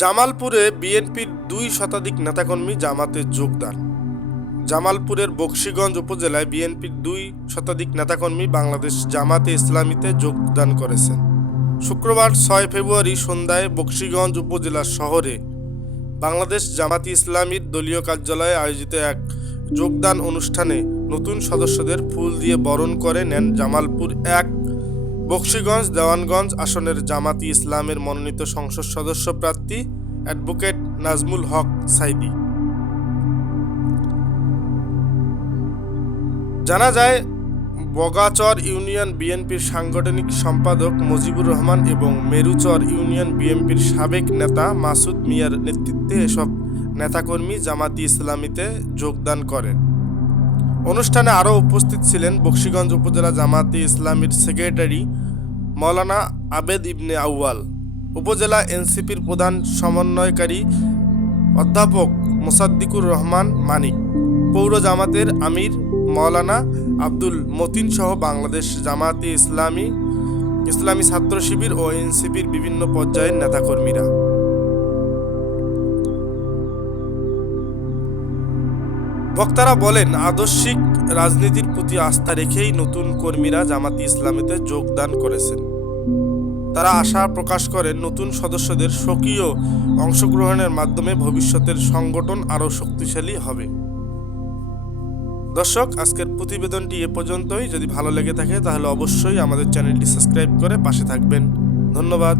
জামালপুরে বিএনপির 2 শতাধিক নেতাকর্মী জামাতে যোগদান। জামালপুরের বকশীগঞ্জ উপজেলায় বিএনপির 2 শতাধিক নেতাকর্মী বাংলাদেশ জামাতে ইসলামীতে যোগদান করেছেন। শুক্রবার 6 ফেব্রুয়ারি সন্ধ্যায় বকশীগঞ্জ উপজেলা শহরে বাংলাদেশ জামাতে ইসলামীর দলীয় কার্যালয়ে আয়োজিত এক যোগদান অনুষ্ঠানে নতুন সদস্যদের ফুল দিয়ে বরণ করে নেন জামালপুর 1 বকশীগঞ্জ দেওয়ানগঞ্জ আসনের জামাতে ইসলামের মনোনীত সংসদ সদস্য প্রার্থী অ্যাডভোকেট নাজমুল হক সাইদি। জানা যায়, বগাচর ইউনিয়ন বিএনপির সাংগঠনিক সম্পাদক মুজিবুর রহমান এবং মেরুচর ইউনিয়ন বিএনপির সাবেক নেতা মাসুদ মিয়ার নেতৃত্বে এসব নেতাকর্মী জামাতে ইসলামীতে যোগদান করেন। অনুষ্ঠানে আরও উপস্থিত ছিলেন বকশীগঞ্জ উপজেলা জামাতে ইসলামীর সেক্রেটারি মাওলানা আবেদ ইবনে আউয়াল, উপজেলা এনসিপির প্রধান সমন্বয়কারী অধ্যাপক মোসাদ্দিকুর রহমান মানিক, পৌর জামাতের আমির মাওলানা আব্দুল মতিন সহ বাংলাদেশ জামাতে ইসলামী ছাত্র শিবির ও এনসিপির বিভিন্ন পর্যায়ের নেতাকর্মীরা। বক্তারা বলেন, আদর্শিক রাজনীতির প্রতি আস্থা রেখেই নতুন কর্মীরা জামাতে ইসলামীতে যোগদান করেছেন। তারা আশা প্রকাশ করেন, নতুন সদস্যদের সক্রিয় অংশগ্রহণের মাধ্যমে ভবিষ্যতের সংগঠন আরও শক্তিশালী হবে। দর্শক, আজকের প্রতিবেদনটি এ পর্যন্তই। যদি ভালো লেগে থাকে তাহলে অবশ্যই আমাদের চ্যানেলটি সাবস্ক্রাইব করে পাশে থাকবেন। ধন্যবাদ।